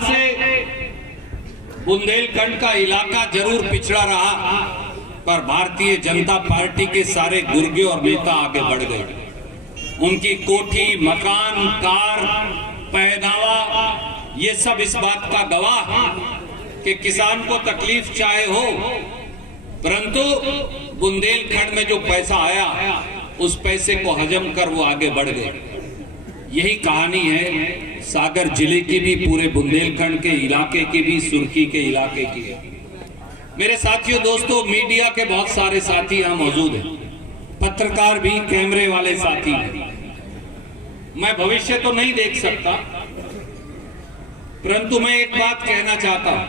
से बुंदेलखंड का इलाका जरूर पिछड़ा रहा, पर भारतीय जनता पार्टी के सारे गुर्गे और नेता आगे बढ़ गए। उनकी कोठी, मकान, कार, पहनावा, ये सब इस बात का गवाह कि किसान को तकलीफ चाहे हो, परंतु बुंदेलखंड में जो पैसा आया उस पैसे को हजम कर वो आगे बढ़ गए। यही कहानी है सागर जिले की भी, पूरे बुंदेलखंड के इलाके की भी, सुर्खी के इलाके की है। मेरे साथियों, दोस्तों, मीडिया के बहुत सारे साथी यहाँ मौजूद हैं, पत्रकार भी, कैमरे वाले साथी भी। मैं भविष्य तो नहीं देख सकता, परंतु मैं एक बात कहना चाहता हूं।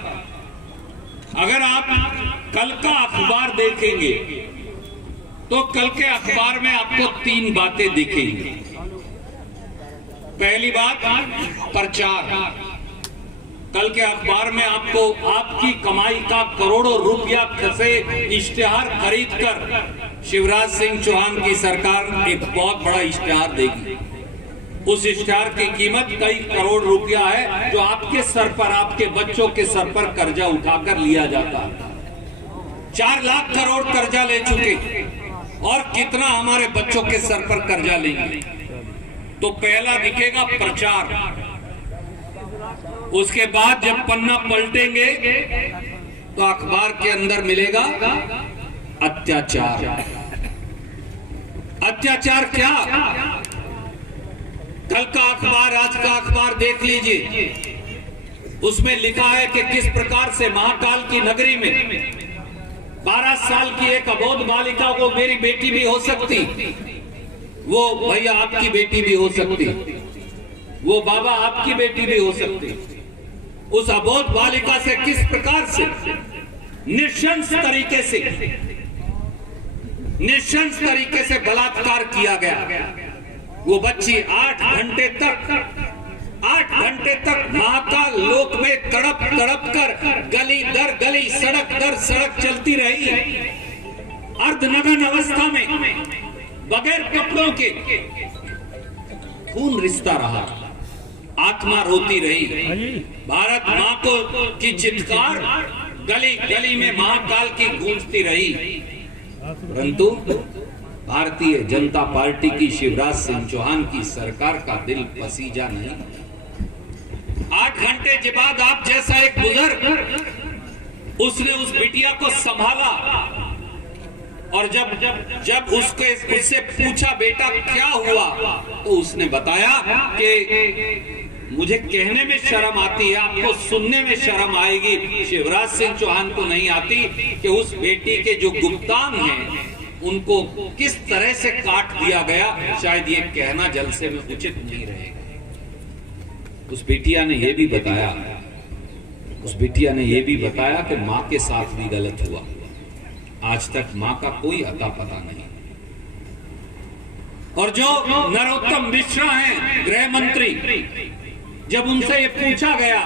अगर आप कल का अखबार देखेंगे तो कल के अखबार में आपको 3 बातें दिखेंगी। पहली बात, प्रचार। कल के अखबार में आपको आपकी कमाई का करोड़ों रुपया से इश्तिहार खरीद कर शिवराज सिंह चौहान की सरकार एक बहुत बड़ा इश्तिहार देगी। उस इश्तिहार की कीमत कई करोड़ रुपया है, जो आपके सर पर, आपके बच्चों के सर पर कर्जा उठाकर लिया जाता है। 4 लाख करोड़ कर्जा ले चुके, और कितना हमारे बच्चों के सर पर कर्जा लेंगे। तो पहला दिखेगा प्रचार। उसके बाद जब पन्ना पलटेंगे तो अखबार के अंदर मिलेगा अत्याचार। अत्याचार क्या? कल का अखबार, आज का अखबार देख लीजिए। उसमें लिखा है कि किस प्रकार से महाकाल की नगरी में 12 साल की एक अबोध बालिका को, मेरी बेटी भी हो सकती, वो भैया आपकी बेटी भी हो सकती, वो बाबा आपकी बेटी भी हो सकती, उस अबोध बालिका से किस प्रकार से निशंस तरीके से बलात्कार किया गया। वो बच्ची 8 घंटे तक महाकाल लोक में तड़प कर गली दर गली, सड़क दर सड़क चलती रही, अर्धनग्न अवस्था में, बगैर कपड़ों के। खून रिश्ता रहा, आत्मा रोती रही। भारत मां को की चित्कार गली गली में महाकाल की गूंजती रही, परंतु भारतीय जनता पार्टी की, शिवराज सिंह चौहान की सरकार का दिल पसीजा नहीं। 8 घंटे के बाद आप जैसा एक बुजुर्ग, उसने उस बिटिया को संभाला, और जब उससे पूछा बेटा क्या हुआ, तो उसने बताया कि मुझे कहने में शर्म आती है, आपको सुनने में शर्म आएगी, शिवराज सिंह चौहान को नहीं आती, कि उस बेटी के जो गुप्तांग हैं उनको किस तरह से काट दिया गया। शायद ये कहना जलसे में उचित नहीं रहेगा। उस बिटिया ने यह भी बताया कि मां के साथ भी गलत हुआ। आज तक मां का कोई अता पता नहीं। और जो नरोत्तम मिश्रा हैं, गृह मंत्री, जब उनसे ये पूछा गया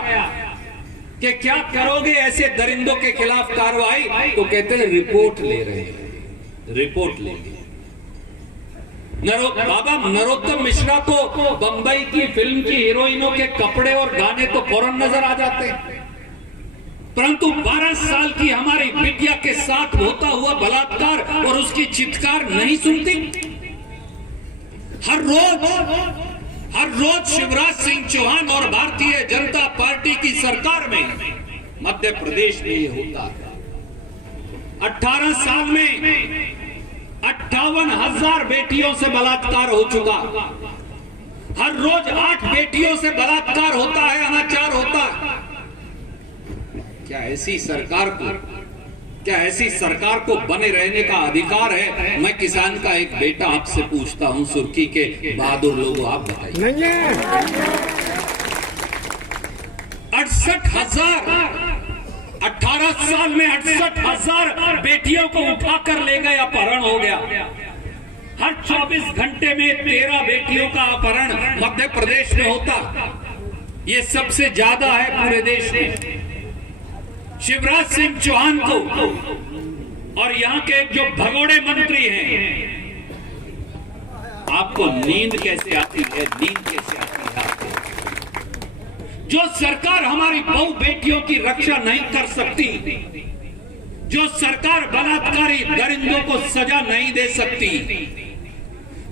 कि क्या करोगे ऐसे दरिंदों के खिलाफ कार्रवाई, तो कहते हैं रिपोर्ट ले रहे हैं, रिपोर्ट लेंगे। बाबा नरोत्तम मिश्रा को बंबई की फिल्म की हीरोइनों के कपड़े और गाने तो फौरन नजर आ जाते हैं, परंतु 12 साल की हमारी बिटिया के साथ होता हुआ बलात्कार और उसकी चित्कार नहीं सुनती। हर रोज शिवराज सिंह चौहान और भारतीय जनता पार्टी की सरकार में, मध्य प्रदेश में ये होता है। 18 साल में 58,000 बेटियों से बलात्कार हो चुका। हर रोज 8 बेटियों से बलात्कार होता है, अनाचार होता है। क्या ऐसी सरकार को बने रहने का अधिकार है? मैं किसान का एक बेटा आपसे पूछता हूं, सुर्खी के बहादुर लोगों, आप बताइए। 68,000 18 साल में 68,000 बेटियों को उठाकर ले गए, अपहरण हो गया। हर 24 घंटे में 13 बेटियों का अपहरण मध्य प्रदेश में होता। ये सबसे ज्यादा है पूरे देश में। शिवराज सिंह चौहान को और यहाँ के जो भगोड़े मंत्री हैं, आपको नींद कैसे आती है, नींद कैसे आती है आपको? जो सरकार हमारी बहु बेटियों की रक्षा नहीं कर सकती, जो सरकार बलात्कारी दरिंदों को सजा नहीं दे सकती,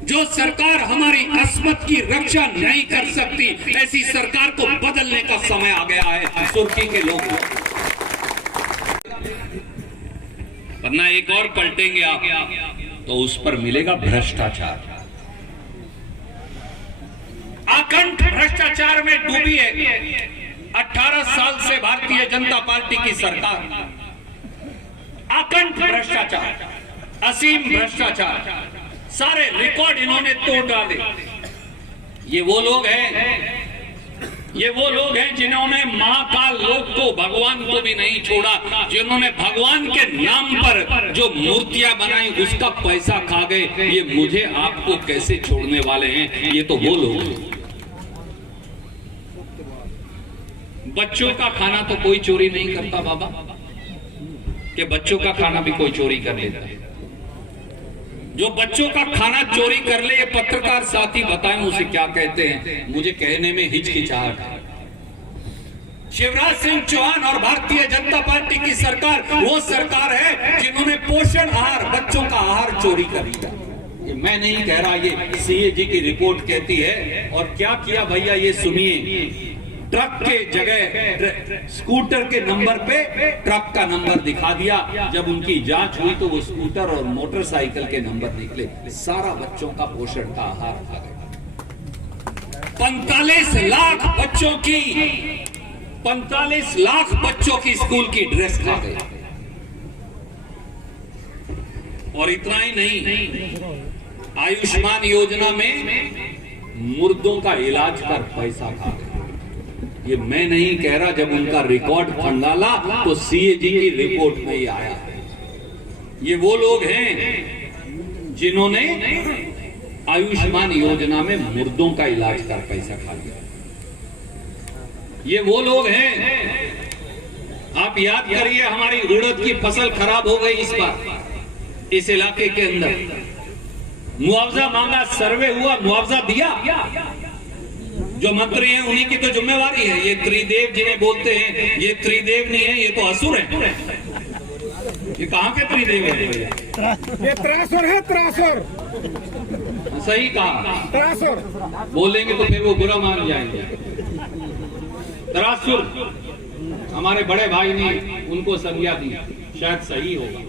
जो सरकार हमारी अस्मत की रक्षा नहीं कर सकती, ऐसी सरकार को बदलने का समय आ गया है सुर्खी के लोगों। वरना एक और पलटेंगे आप तो उस पर मिलेगा भ्रष्टाचार। अखंड भ्रष्टाचार में डूबी है 18 साल से भारतीय जनता पार्टी की सरकार। अखंड भ्रष्टाचार, असीम भ्रष्टाचार, सारे रिकॉर्ड इन्होंने तोड़ डाले। ये वो लोग हैं जिन्होंने महाकाल लोक को, भगवान को भी नहीं छोड़ा, जिन्होंने भगवान के नाम पर जो मूर्तियां बनाई उसका पैसा खा गए। ये मुझे आपको कैसे छोड़ने वाले हैं? ये तो वो लोग हैं। बच्चों का खाना तो कोई चोरी नहीं करता बाबा, कि बच्चों का खाना भी कोई चोरी कर लेता है। जो बच्चों का खाना चोरी कर ले, ये पत्रकार साथी बताएं उसे क्या कहते हैं? मुझे कहने में हिचकिचाहट है। शिवराज सिंह चौहान और भारतीय जनता पार्टी की सरकार वो सरकार है जिन्होंने पोषण आहार, बच्चों का आहार चोरी कर लिया। ये मैं नहीं कह रहा, ये सीएजी की रिपोर्ट कहती है। और क्या किया भैया, ये सुनिए। ट्रक के जगह स्कूटर के नंबर पे ट्रक का नंबर दिखा दिया। जब उनकी जांच हुई तो वो स्कूटर और मोटरसाइकिल के नंबर निकले। सारा बच्चों का पोषण का आहार खा गए। 45 लाख बच्चों की स्कूल की ड्रेस खा गए। और इतना ही नहीं, आयुष्मान योजना में मुर्दों का इलाज कर पैसा खा गए। ये मैं नहीं कह रहा, जब उनका रिकॉर्ड खंगाला तो सीएजी की रिपोर्ट में ही आया। ये वो लोग हैं जिन्होंने आयुष्मान योजना में मुर्दों का इलाज कर पैसा खा लिया। ये वो लोग हैं, आप याद करिए, हमारी उड़द की फसल खराब हो गई इस बार इस इलाके के अंदर। मुआवजा मांगा, सर्वे हुआ, मुआवजा दिया। जो मंत्री हैं उन्हीं की तो जिम्मेवारी है। ये त्रिदेव जिन्हें बोलते हैं, ये त्रिदेव नहीं है, ये तो असुर है। ये कहां के त्रिदेव है? ये त्रासुर है, त्रासुर। सही कहा, त्रासुर बोलेंगे तो फिर वो बुरा मान जाएंगे। त्रासुर हमारे बड़े भाई ने उनको संज्ञा दी, शायद सही होगा।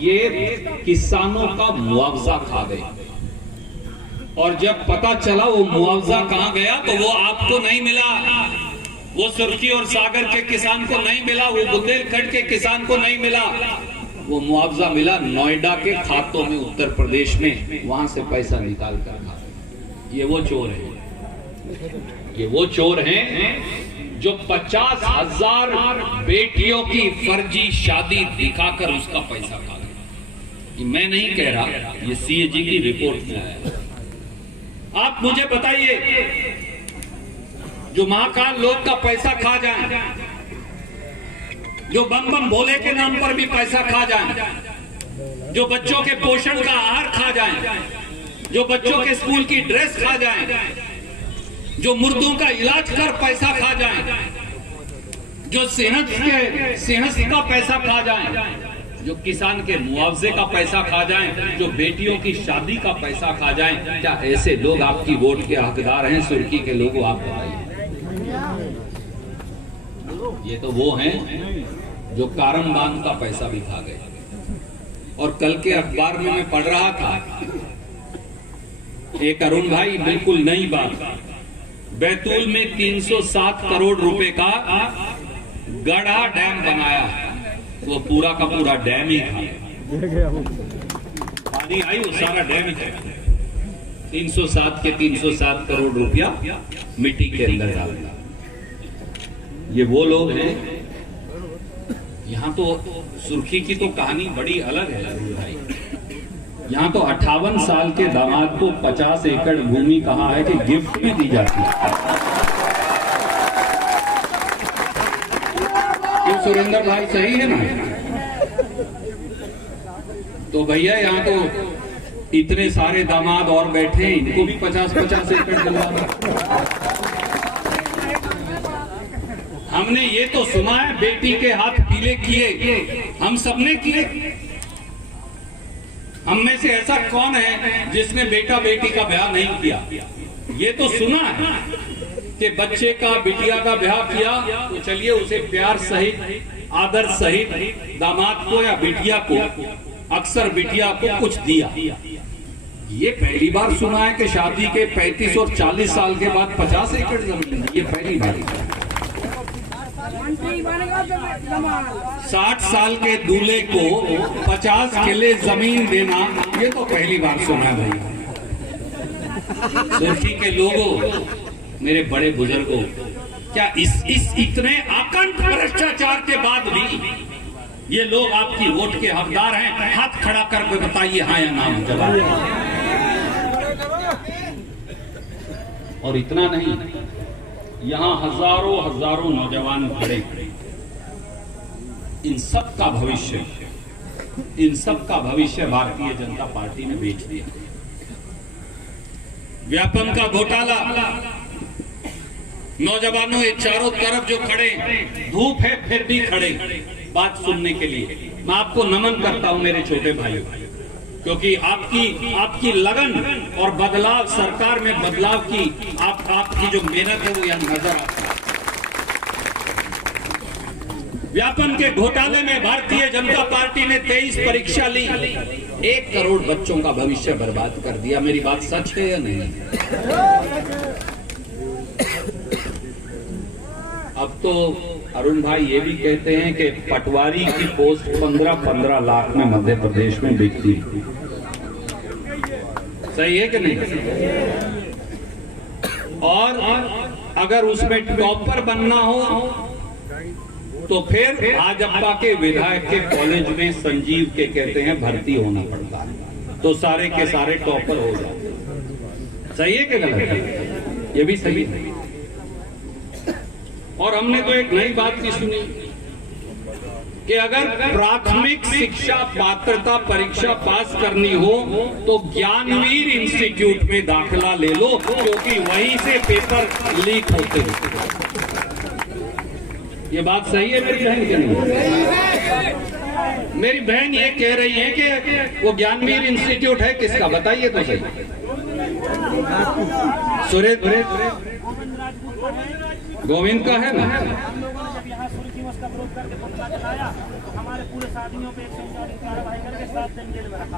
ये किसानों का मुआवजा खा गए। और जब पता चला वो मुआवजा कहां गया तो वो आपको नहीं मिला, वो सुर्खी और सागर के किसान को नहीं मिला, वो बुंदेलखंड के किसान को नहीं मिला। वो मुआवजा मिला नोएडा के खातों में, उत्तर प्रदेश में। वहां से पैसा निकाल कर खा। ये वो चोर है, ये वो चोर हैं जो 50,000 बेटियों की फर्जी शादी दिखाकर उसका पैसा खा गए। ये मैं नहीं कह रहा, ये सीएजी की रिपोर्ट में आया। आप मुझे बताइए, जो महाकाल लोक का पैसा खा जाए, जो बम बम भोले के नाम पर भी पैसा खा जाए, जो बच्चों के पोषण का आहार खा जाए, जो बच्चों के स्कूल की ड्रेस खा जाए, जो मुर्दों का इलाज कर पैसा खा जाए, जो सेहत का पैसा खा जाए, जो किसान के मुआवजे का पैसा खा जाएं, जो बेटियों की शादी का पैसा खा जाएं, क्या ऐसे लोग आपकी वोट के हकदार हैं? सुर्खी के लोगों, आप बताइए। ये तो वो हैं जो कारम बांध का पैसा भी खा गए। और कल के अखबार में मैं पढ़ रहा था, एक अरुण भाई, बिल्कुल नई बात, बैतूल में 307 करोड़ रुपए का गढ़ा डैम बनाया। वो पूरा का पूरा डैम ही था, पानी आई वो सारा डैम ही था। 307 के 307 करोड़ रुपया मिट्टी के अंदर डाल दिया। ये वो लोग हैं। यहाँ तो सुर्खी की तो कहानी बड़ी अलग है भाई। यहाँ तो 58 साल के दामाद को 50 एकड़ भूमि कहा है कि गिफ्ट भी दी जाती है। सुरेंद्र भाई सही है ना? तो भैया यहाँ तो इतने सारे दामाद और बैठे हैं, इनको भी 50-50 एकड़ दिलवाना। हमने ये तो सुना है बेटी के हाथ पीले किए, हम सबने किए। हम में से ऐसा कौन है जिसने बेटा बेटी का ब्याह नहीं किया? ये तो सुना है कि बच्चे का बिटिया का ब्याह किया तो चलिए उसे प्यार सहित आदर सहित दामाद को या बिटिया को, अक्सर बिटिया को कुछ दिया। ये पहली बार सुना है कि शादी के 35 और 40 साल के बाद 50 एकड़ जमीन, ये पहली बार। 60 साल के दूल्हे को 50 किले जमीन देना, ये तो पहली बार सुना है भैया। सुर्खी के लोगों, मेरे बड़े बुजुर्गों, क्या इस इतने आकंठ भ्रष्टाचार के बाद भी ये लोग आपकी वोट के हकदार हैं? हाथ खड़ा करके बताइए हाँ या ना जवाब। और इतना नहीं, यहाँ हजारों हजारों नौजवान खड़े, इन सब का भविष्य भारतीय जनता पार्टी ने बेच दिया। व्यापम का घोटाला, नौजवानों ये चारों तरफ जो खड़े, धूप है फिर भी खड़े बात सुनने के लिए। मैं आपको नमन करता हूं मेरे छोटे भाइयों, क्योंकि आपकी लगन और बदलाव, सरकार में बदलाव की आपकी जो मेहनत है वो यहां नजर आती है। व्यापम के घोटाले में भारतीय जनता पार्टी ने 23 परीक्षा ली, 1 करोड़ बच्चों का भविष्य बर्बाद कर दिया। मेरी बात सच है या नहीं? अब तो अरुण भाई ये भी कहते हैं कि पटवारी की पोस्ट 15-15 लाख में मध्य प्रदेश में बिकती है। सही है कि नहीं? और अगर उसमें टॉपर बनना हो तो फिर भाजपा के विधायक के कॉलेज में संजीव के कहते हैं भर्ती होना पड़ता है, तो सारे के सारे टॉपर हो जाते। सही है कि गलत? ये भी सही है। और हमने तो एक नई बात भी सुनी कि अगर प्राथमिक शिक्षा पात्रता परीक्षा पास करनी हो तो ज्ञानवीर इंस्टीट्यूट में दाखिला ले लो, क्योंकि वहीं से पेपर लीक होते हैं। ये बात सही है मेरी बहन के नहीं? मेरी बहन ये कह रही है कि वो ज्ञानवीर इंस्टीट्यूट है किसका, बताइए तो सही। सुरेश गोविंद का है ना?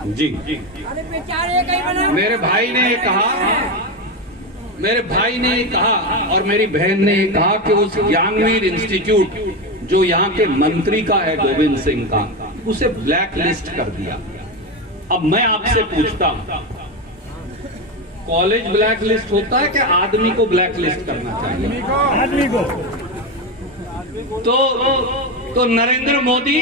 जी जी, मेरे भाई ने कहा और मेरी बहन ने कहा कि उस ज्ञानवीर इंस्टीट्यूट जो यहाँ के मंत्री का है गोविंद सिंह का, उसे ब्लैक लिस्ट कर दिया। अब मैं आपसे पूछता हूं, कॉलेज ब्लैक लिस्ट होता है कि आदमी को ब्लैक लिस्ट करना चाहिए? आदमी को। तो नरेंद्र मोदी,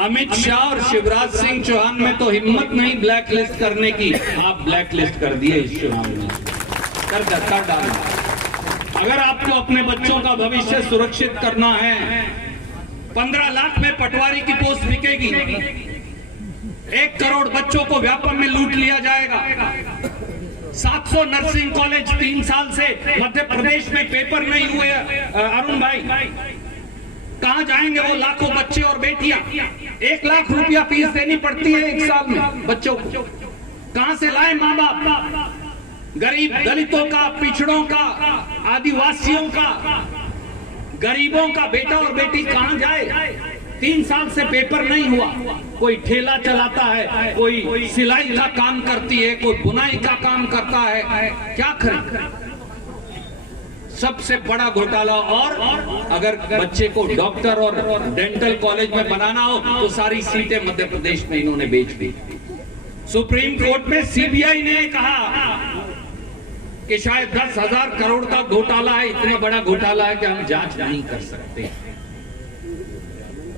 अमित शाह और शिवराज सिंह चौहान में तो हिम्मत नहीं ब्लैक लिस्ट करने की, आप ब्लैक लिस्ट कर दिए इस चुनाव में। कर डाल। अगर आपको अपने बच्चों का भविष्य सुरक्षित करना है, 15 लाख में पटवारी की पोस्ट बिकेगी, 1 करोड़ बच्चों को व्यापम में लूट लिया जाएगा, 700 नर्सिंग कॉलेज 3 साल से मध्य प्रदेश में पेपर नहीं हुए। अरुण भाई, कहां जाएंगे वो लाखों बच्चे और बेटियां? 1 लाख रुपया फीस देनी पड़ती है 1 साल में बच्चों को। कहां से लाए माँ बाप? गरीब दलितों का, पिछड़ों का, आदिवासियों का, गरीबों का बेटा और बेटी कहां जाए? 3 साल से पेपर नहीं हुआ। कोई ठेला चलाता है, कोई सिलाई का काम करती है, कोई बुनाई का काम करता है, क्या करें? सबसे बड़ा घोटाला। और अगर बच्चे को डॉक्टर और डेंटल कॉलेज में बनाना हो तो सारी सीटें मध्य प्रदेश में इन्होंने बेच दी। सुप्रीम कोर्ट में सीबीआई ने कहा कि शायद 10,000 करोड़ का घोटाला है, इतना बड़ा घोटाला है कि हम जांच नहीं कर सकते।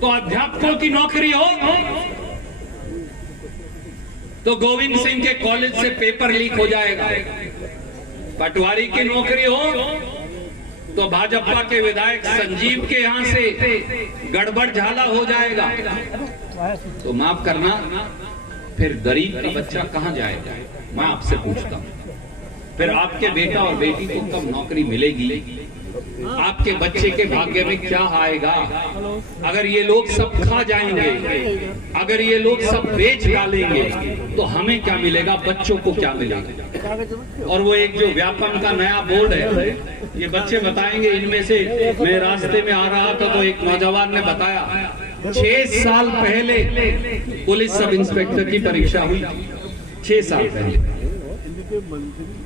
तो अध्यापकों की नौकरी हो तो गोविंद सिंह के कॉलेज से पेपर लीक हो जाएगा, पटवारी की नौकरी हो तो भाजपा के विधायक संजीव के यहां से गड़बड़ झाला हो जाएगा, तो माफ करना, फिर गरीब का बच्चा कहां जाएगा? मैं आपसे पूछता हूं, फिर आपके बेटा और बेटी को कब नौकरी मिलेगी? आपके बच्चे के भाग्य में क्या आएगा? अगर ये लोग सब खा जाएंगे, अगर ये लोग सब बेच डालेंगे, तो हमें क्या मिलेगा? बच्चों को क्या मिलेगा? और वो एक जो व्यापम का नया बोर्ड है, ये बच्चे बताएंगे, इनमें से मैं रास्ते में आ रहा था तो एक नौजवान ने बताया 6 साल पहले पुलिस सब इंस्पेक्टर की परीक्षा हुई। 6 साल पहले,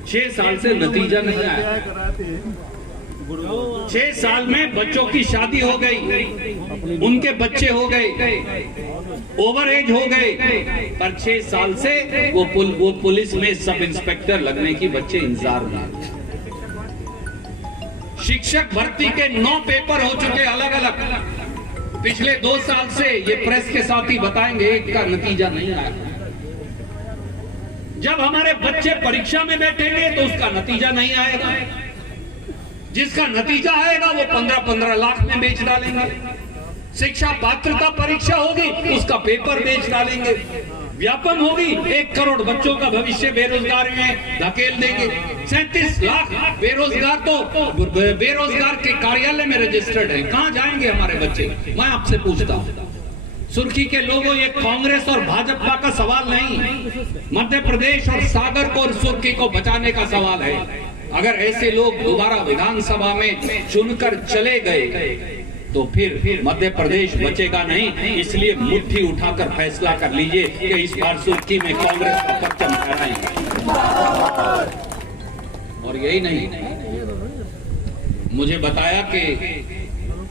6 साल से नतीजा नहीं आया। 6 साल में बच्चों की शादी हो गई, उनके बच्चे हो गए, ओवर एज हो गए, पर 6 साल से वो पुलिस में सब इंस्पेक्टर लगने की बच्चे इंतजार में। शिक्षक भर्ती के 9 पेपर हो चुके अलग अलग, पिछले 2 साल से ये प्रेस के साथ ही बताएंगे, एक का नतीजा नहीं आया। जब हमारे बच्चे परीक्षा में बैठेंगे तो उसका नतीजा नहीं आएगा, जिसका नतीजा आएगा वो 15-15 लाख में बेच डालेंगे। शिक्षा पात्रता परीक्षा होगी, उसका पेपर बेच डालेंगे। व्यापम होगी, 1 करोड़ बच्चों का भविष्य बेरोजगारी में धकेल देंगे। 37 लाख बेरोजगार तो बेरोजगार के कार्यालय में रजिस्टर्ड है, कहां जाएंगे हमारे बच्चे? मैं आपसे पूछता हूं, सुर्खी के लोगों, ये कांग्रेस और भाजपा का सवाल नहीं, मध्य प्रदेश और सागर को और सुर्खी को बचाने का सवाल है। अगर ऐसे लोग दोबारा विधानसभा में चुनकर चले गए तो फिर मध्य प्रदेश बचेगा नहीं। इसलिए मुट्ठी उठाकर फैसला कर लीजिए कि इस बार सुर्खी में कांग्रेस का परचम फहराएंगे। और यही नहीं, मुझे बताया कि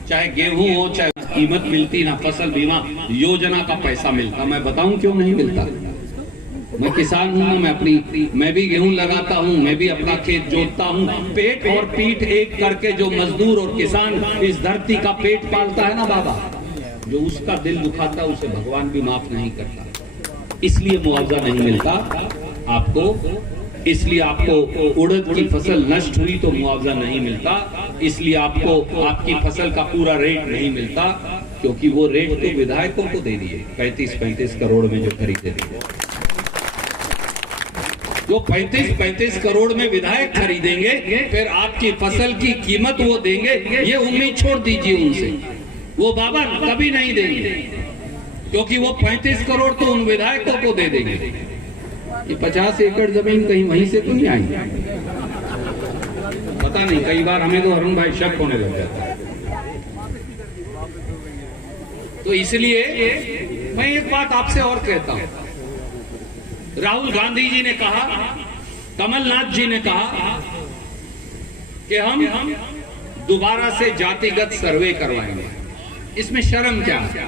चाहे गेहूं हो, चाहे कीमत मिलती ना, फसल बीमा योजना का पैसा मिलता। मैं बताऊं क्यों नहीं मिलता? मैं किसान हूं, मैं भी गेहूं लगाता हूं, मैं भी अपना खेत जोतता हूं। पेट और पीठ एक करके जो मजदूर और किसान इस धरती का पेट पालता है ना बाबा, जो उसका दिल दुखाता है उसे भगवान भी माफ नहीं करता। इसलिए मुआवजा नहीं मिलता आपको, इसलिए आपको उड़द की फसल नष्ट हुई तो मुआवजा नहीं मिलता, इसलिए आपको आपकी फसल का पूरा रेट नहीं मिलता, क्योंकि वो रेट तो विधायकों को दे दिए 35-35 करोड़ में जो खरीदे थे। जो 35-35 करोड़ में विधायक खरीदेंगे, फिर आपकी फसल की कीमत वो देंगे, ये उम्मीद छोड़ दीजिए उनसे। वो बाबा कभी नहीं देंगे, क्योंकि वो 35 करोड़ तो उन विधायकों को दे देंगे। ये 50 एकड़ जमीन कहीं वहीं से तो नहीं आई, पता नहीं, कई बार हमें तो अरुण भाई शक होने लग जाता है। तो इसलिए मैं एक बात आपसे और कहता हूं, राहुल गांधी जी ने कहा, कमलनाथ जी ने कहा कि हम दोबारा से जातिगत सर्वे करवाएंगे। इसमें शर्म क्या है?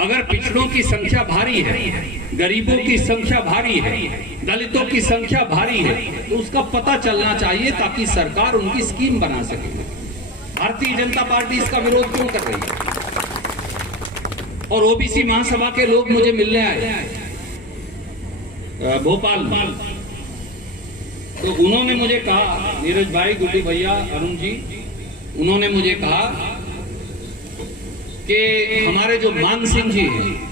अगर पिछड़ों की संख्या भारी है, गरीबों की संख्या भारी है, दलितों की संख्या भारी है, तो उसका पता चलना चाहिए ताकि सरकार उनकी स्कीम बना सके। भारतीय जनता पार्टी इसका विरोध क्यों कर रही है? और ओबीसी महासभा के लोग मुझे मिलने आए भोपाल में, तो उन्होंने मुझे कहा, नीरज भाई, गुड्डी भैया, अरुण जी, उन्होंने मुझे कहा कि हमारे जो मान सिंह जी हैं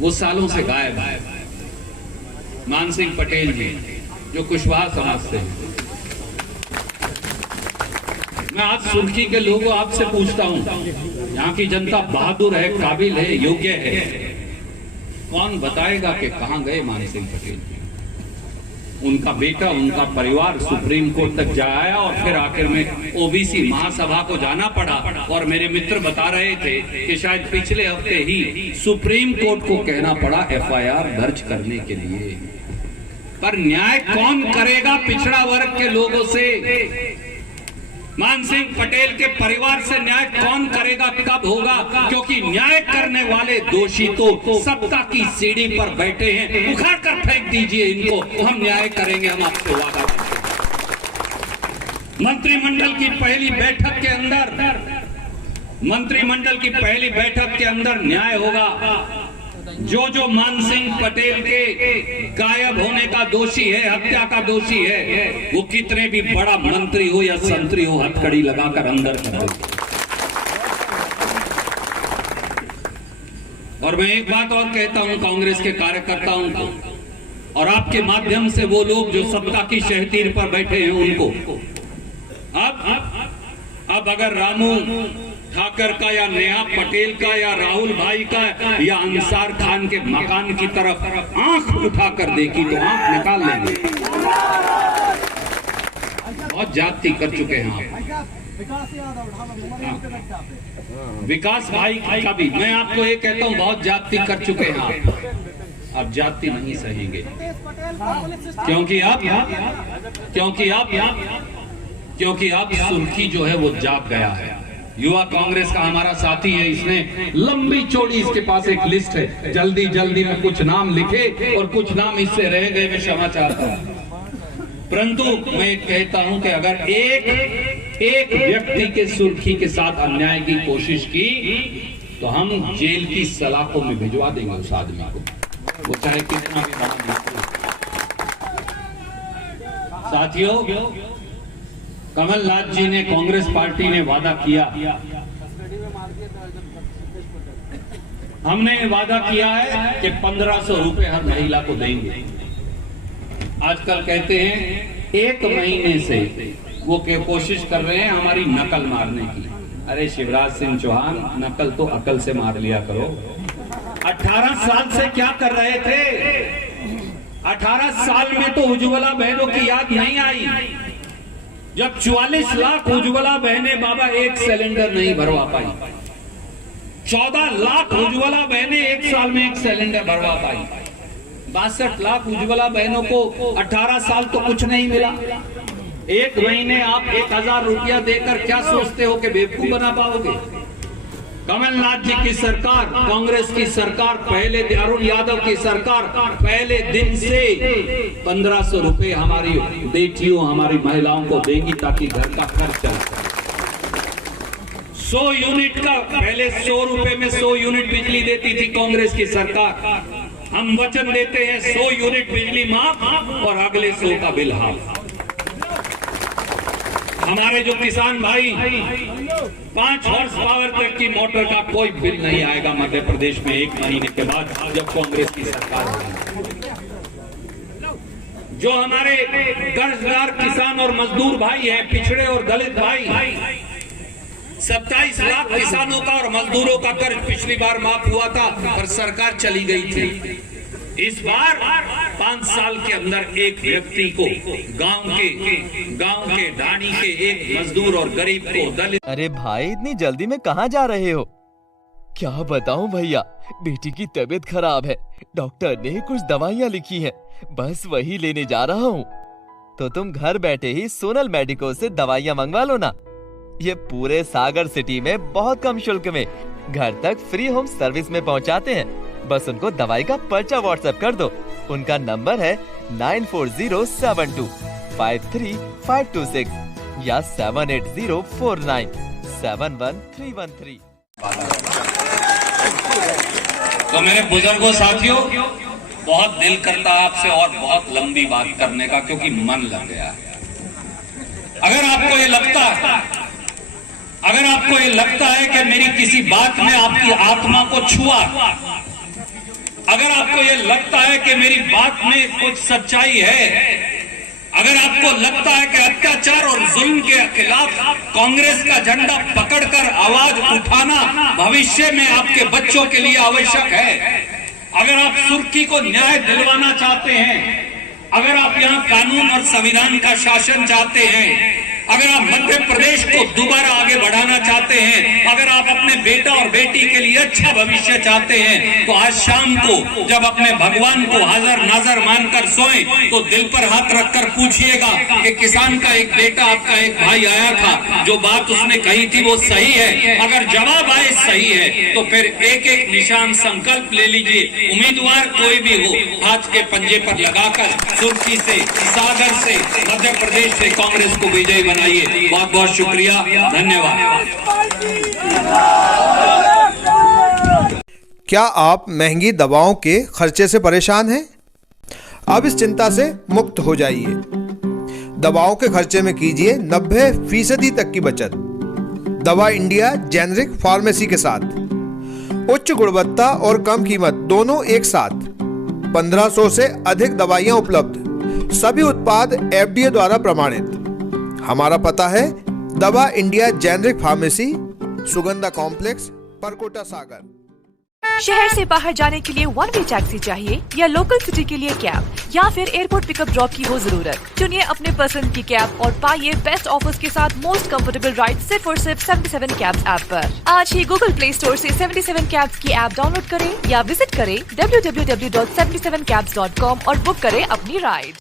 वो सालों से गायब है। मान सिंह पटेल जी जो कुशवाहा समाज से हैं। मैं आज सुर्खी के लोगों आपसे पूछता हूं, यहाँ की जनता बहादुर है, काबिल है, योग्य है, कौन बताएगा कि कहां गए मान सिंह पटेल? उनका बेटा, उनका परिवार सुप्रीम कोर्ट तक जाया और फिर आखिर में ओबीसी महासभा को जाना पड़ा। और मेरे मित्र बता रहे थे कि शायद पिछले हफ्ते ही सुप्रीम कोर्ट को कहना पड़ा एफआईआर दर्ज करने के लिए। पर न्याय कौन करेगा पिछड़ा वर्ग के लोगों से? मान सिंह पटेल के परिवार से न्याय कौन करेगा? कब होगा? क्योंकि न्याय करने वाले दोषी तो सत्ता की सीढ़ी पर बैठे हैं। उखाड़ कर फेंक दीजिए इनको, हम न्याय करेंगे, हम आपसे वादा करते हैं। मंत्रिमंडल की पहली बैठक के अंदर न्याय होगा। जो मान सिंह पटेल के गायब होने का दोषी है, हत्या का दोषी है, वो कितने भी बड़ा मंत्री हो या संतरी हो, हथकड़ी लगाकर अंदर कर दो। और मैं एक बात और कहता हूं कांग्रेस के कार्यकर्ताओं को और आपके माध्यम से वो लोग जो सत्ता की शहतीर पर बैठे हैं उनको, अब अगर रामू ठाकर का या नेहा पटेल का या राहुल भाई का या अंसार खान के मकान की तरफ आंख उठाकर देखी तो आंख निकाल लेंगे। बहुत ज्यादती कर चुके हैं आप। विकास भाई का भी मैं आपको ये कहता हूं, बहुत ज्यादती कर चुके हैं आप। अब ज्यादती नहीं सहेंगे क्योंकि आप सुर्खी जो है वो जाग गया है। युवा कांग्रेस का हमारा साथी है, इसने लंबी चौड़ी इसके पास एक लिस्ट है, जल्दी जल्दी में कुछ नाम लिखे और कुछ नाम इससे रह गए, मैं क्षमा चाहता हूं। परंतु मैं कहता हूं कि अगर एक व्यक्ति के सुर्खी के साथ अन्याय की कोशिश की तो हम जेल की सलाखों में भिजवा देंगे उस आदमी को, वो चाहे कितना भी बड़ा। साथियों, कमलनाथ जी ने, कांग्रेस पार्टी ने वादा किया, हमने वादा किया है कि 1500 रुपए हर महिला को देंगे। आजकल कहते हैं 1 महीने से वो कोशिश कर रहे हैं हमारी नकल मारने की। अरे शिवराज सिंह चौहान, नकल तो अकल से मार लिया करो। 18 साल से क्या कर रहे थे? 18 साल में तो उज्ज्वला बहनों की याद नहीं आई, जब 44 लाख उज्ज्वला बहनें बाबा एक सिलेंडर नहीं भरवा पाई। 14 लाख उज्ज्वला बहनें एक साल में एक सिलेंडर भरवा पाई। 62 लाख उज्ज्वला बहनों को 18 साल तो कुछ नहीं मिला। 1 महीने आप 1000 रुपया देकर क्या सोचते हो कि बेवकूफ बना पाओगे? कमलनाथ जी की सरकार, कांग्रेस की सरकार, पहले अरुण यादव की सरकार पहले दिन से 1500 रुपए हमारी बेटियों, हमारी महिलाओं को देंगी ताकि घर का खर्च चल सके। 100 यूनिट का, पहले 100 रुपए में 100 यूनिट बिजली देती थी कांग्रेस की सरकार। हम वचन देते हैं 100 यूनिट बिजली माफ और अगले 100 का बिल हाफ। हमारे जो किसान भाई 5 हॉर्स पावर तक की मोटर का कोई बिल नहीं आएगा मध्य प्रदेश में 1 महीने के बाद, जब कांग्रेस की सरकार होगी। जो हमारे कर्जदार किसान और मजदूर भाई हैं, पिछड़े और दलित भाई, 27 लाख किसानों का और मजदूरों का कर्ज पिछली बार माफ हुआ था पर सरकार चली गई थी। इस बार 5 साल के अंदर एक व्यक्ति को, गांव के ढाणी के एक मजदूर और गरीब को, दलित। अरे भाई, इतनी जल्दी में कहाँ जा रहे हो? क्या बताऊं भैया, बेटी की तबीयत खराब है, डॉक्टर ने कुछ दवाइयाँ लिखी हैं, बस वही लेने जा रहा हूँ। तो तुम घर बैठे ही सोनल मेडिको से दवाइयाँ मंगवा लो ना। ये पूरे सागर सिटी में बहुत कम शुल्क में घर तक फ्री होम सर्विस में पहुँचाते हैं। बस उनको दवाई का पर्चा व्हाट्सएप कर दो। उनका नंबर है 9407253526 या 7804971313। तो मेरे बुजुर्गों साथियों, बहुत दिल करता आपसे और बहुत लंबी बात करने का, क्योंकि मन लग गया। अगर आपको ये लगता है कि मेरी किसी बात में आपकी आत्मा को छुआ, अगर आपको ये लगता है कि मेरी बात में कुछ सच्चाई है, अगर आपको लगता है कि अत्याचार और जुल्म के खिलाफ कांग्रेस का झंडा पकड़कर आवाज उठाना भविष्य में आपके बच्चों के लिए आवश्यक है, अगर आप सुर्खी को न्याय दिलवाना चाहते हैं, अगर आप यहाँ कानून और संविधान का शासन चाहते हैं, अगर आप मध्य प्रदेश को दोबारा आगे बढ़ाना चाहते हैं, अगर आप अपने बेटा और बेटी के लिए अच्छा भविष्य चाहते हैं, तो आज शाम को जब अपने भगवान को हाजिर नाजर मानकर सोएं तो दिल पर हाथ रखकर पूछिएगा कि किसान का एक बेटा, आपका एक भाई आया था, जो बात उसने कही थी वो सही है? अगर जवाब आए सही है तो फिर एक एक निशान संकल्प ले लीजिए। उम्मीदवार कोई भी हो, हाथ के पंजे पर लगाकर सुर्खी से, सागर से, मध्य प्रदेश से कांग्रेस को विजयी बनाइए। बहुत बहुत शुक्रिया, धन्यवाद। क्या आप महंगी दवाओं के खर्चे से परेशान हैं? अब इस चिंता से मुक्त हो जाइए। दवाओं के खर्चे में कीजिए 90% तक की बचत। दवा इंडिया जेनेरिक फार्मेसी के साथ उच्च गुणवत्ता और कम कीमत दोनों एक साथ। 1500 से अधिक दवाइयां उपलब्ध, सभी उत्पाद FDA द्वारा प्रमाणित। हमारा पता है Dawa India generic pharmacy, Sugandha complex, Parkota Sagar. शहर से बाहर जाने के लिए वन वे टैक्सी चाहिए या लोकल सिटी के लिए कैब या फिर एयरपोर्ट पिकअप ड्रॉप की हो जरूरत? चुनिए अपने पसंद की कैब और पाइए बेस्ट ऑफर्स के साथ मोस्ट कंफर्टेबल राइड सिर्फ और सिर्फ 77 कैब्स ऐप पर। आज ही गूगल प्ले स्टोर से 77 कैब्स की ऐप डाउनलोड करें या विजिट करें www.77cabs.com और बुक करें अपनी राइड।